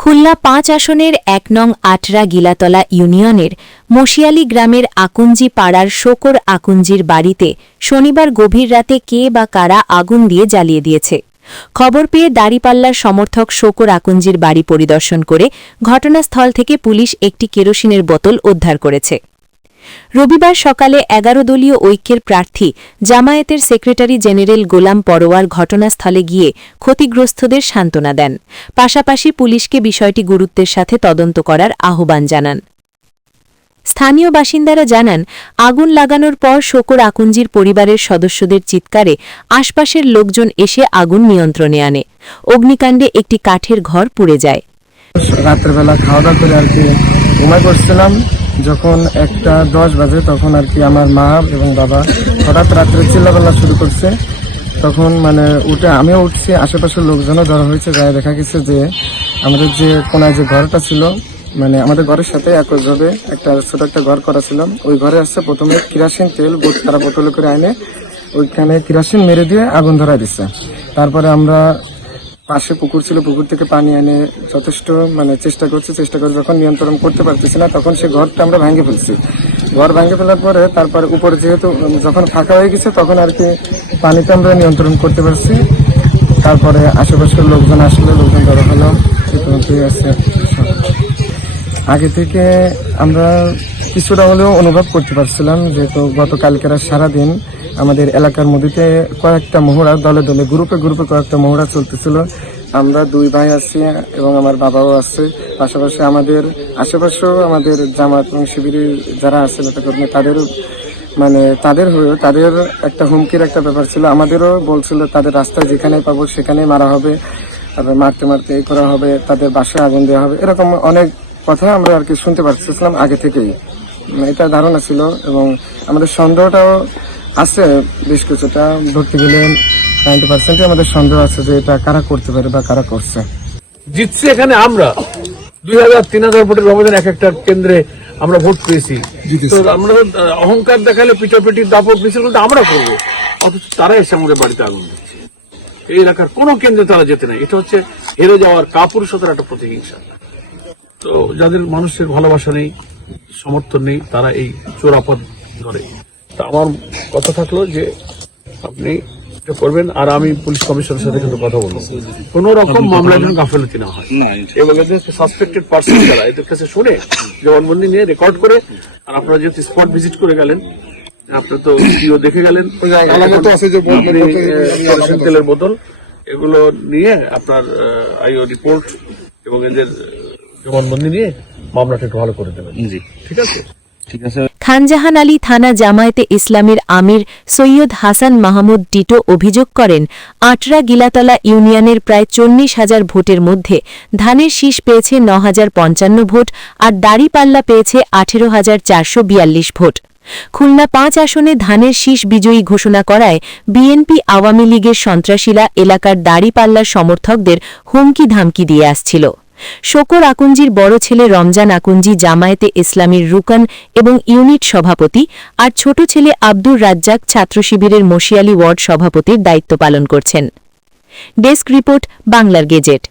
খুলনা ৫ আসনের ১ নং আটরা গিলাতলা ইউনিয়নের মশিয়ালী গ্রামের আকুঞ্জি পাড়ার শোকর আকুঞ্জির বাড়িতে শনিবার গভীর রাতে কে বা কারা আগুন দিয়ে জ্বালিয়ে দিয়েছে। খবর পেয়ে দাড়িপাল্লার সমর্থক শোকর আকুঞ্জির বাড়ি পরিদর্শন করে ঘটনাস্থল থেকে পুলিশ একটি কেরোসিনের বোতল উদ্ধার করেছে। রবিবার সকালে ১১ দলীয় ঐক্যের প্রার্থী জামায়াতের সেক্রেটারি জেনারেল গোলাম পরোয়ার ঘটনাস্থলে গিয়ে ক্ষতিগ্রস্তদের সান্ত্বনা দেন, পাশাপাশি পুলিশকে বিষয়টি গুরুত্বের সাথে তদন্ত করার আহ্বান জানান। স্থানীয় বাসিন্দারা জানান, আগুন লাগানোর পর শোকর আকুঞ্জির পরিবারের সদস্যদের চিৎকারে আশপাশের লোকজন এসে আগুন নিয়ন্ত্রণে আনে। অগ্নিকাণ্ডে একটি কাঠের ঘর পুড়ে যায়। রাত্রেবেলা খাওয়া দাওয়া করে ঘুমায় পড়ছিলাম। যখন ১:১০ বাজে তখন আমার মা এবং বাবা হঠাৎ রাত্রে চিল্লাপাল্লা শুরু করছে। তখন উঠে আমিও উঠছি, আশেপাশের লোকজনও জড়ো হয়েছে। যায় দেখা গেছে যে আমাদের যে কোনায় যে ঘরটা ছিল, আমাদের ঘরের সাথে একইভাবে ছোট একটা ঘর করা ছিল। ওই ঘরে আসছে প্রথমে কিরাসিন তেল তারা বোতলে করে আনে ওইখানে কিরাসিন মেরে দিয়ে আগুন ধরা দিচ্ছে। তারপরে আমরা পাশে পুকুর ছিল, পুকুর থেকে পানি এনে যথেষ্ট চেষ্টা করে যখন নিয়ন্ত্রণ করতে পারতেছি না, তখন সে ঘরটা আমরা ভেঙে ফেলছি। ঘর ভেঙে ফেলার পরে তারপরে উপরে যেহেতু যখন ফাঁকা হয়ে গেছে তখন পানিতে আমরা নিয়ন্ত্রণ করতে পারছি। তারপরে আশেপাশের লোকজন আসলে লোকজন ধরা হলো আছে। আগে থেকে আমরা কিছুটা হলেও অনুভব করতে পারছিলাম, যেহেতু গতকালকের সারাদিন আমাদের এলাকার মধ্যে কয়েকটা মহড়া দলে দলে গ্রুপে কয়েকটা মহড়া চলতেছিল। আমরা 2 ভাই আছি এবং আমার বাবাও আছে। পাশাপাশি আমাদের আশেপাশেও আমাদের জামাত এবং শিবিরের যারা আছে নেতাকর্মী তাদের একটা হুমকির একটা ব্যাপার ছিল। আমাদেরও বলছিল তাদের রাস্তায় যেখানে পাবো সেখানেই মারা হবে, তারপর মারতে এই করা হবে, তাদের বাসায় আগুন দেওয়া হবে, এরকম অনেক কথা আমরা শুনতে পাচ্ছিলাম আগে থেকেই। এটা ধারণা ছিল এবং আমাদের সন্দেহটাও আছে বেশ কিছুটা। ধরতে গেলে 90% আমাদের সন্দেহ আছে যে এটা কারা করতে পারে বা কারা করছে। জিতছি এখানে আমরা 2000-3000 ভোটের ব্যবধানে এক একটা কেন্দ্রে আমরা ভোট পেয়েছি। তো আমরা অহংকার দেখালে পিটাপিটি দাপট মিছিল আমরা করবো, অথচ তারা এসে আমাদের বাড়িতে আগুন দিচ্ছে। এই এলাকার কোন কেন্দ্রে তারা যেতে নাই। এটা হচ্ছে হেরে যাওয়ার কাপুরুষতার একটা প্রতিহিংসা। তো যাদের মানুষের ভালোবাসা নেই, সমর্থন নেই, তারা এই চোর আপদ ধরে। তা আমার কথা থাকলো যে আপনি করবেন, আর আমি পুলিশ কমিশনের সাথে কিন্তু কথা বলবো কোন রকম মামলায় যেন গাফিলতি না হয় এবং সাসপেক্টেড পার্সন যারা এদের কাছে শুনে জবানবন্দি নিয়ে রেকর্ড করে। আর আপনারা যেহেতু স্পট ভিজিট করে গেলেন, আপনার তো ভিডিও দেখে গেলেন, তেলের বোতল এগুলো নিয়ে আপনার আইও রিপোর্ট এবং এদের জবানবন্দি নিয়ে মামলাটা একটু ভালো করে দেবেন। জি, ঠিক আছে। খানজাহান আলী থানা জামায়াতে ইসলামের আমির সৈয়দ হাসান মাহমুদ টিটো অভিযোগ করেন, আটরা গিলাতলা ইউনিয়নের প্রায় ৪০,০০০ ভোটের মধ্যে ধানের শীষ পেয়েছে ৯,০৫৫ ভোট আর দাড়িপাল্লা পেয়েছে ১৮,৪৪২ ভোট। খুলনা ৫ আসনে ধানের শীষ বিজয়ী ঘোষণা করায় বিএনপি আওয়ামী লীগের সন্ত্রাসীরা এলাকার দাড়িপাল্লার সমর্থকদের হুমকি ধামকি দিয়ে আসছিল। শোকর আকুঞ্জির বড় ছেলে রমজান আকুঞ্জি জামায়াতে ইসলামীর রুকন এবং ইউনিট সভাপতি আর ছোট ছেলে আব্দুর রাজ্জাক ছাত্র শিবিরের মশিয়ালী ওয়ার্ড সভাপতির দায়িত্ব পালন করছেন। ডেস্ক রিপোর্ট, বাংলার গেজেট।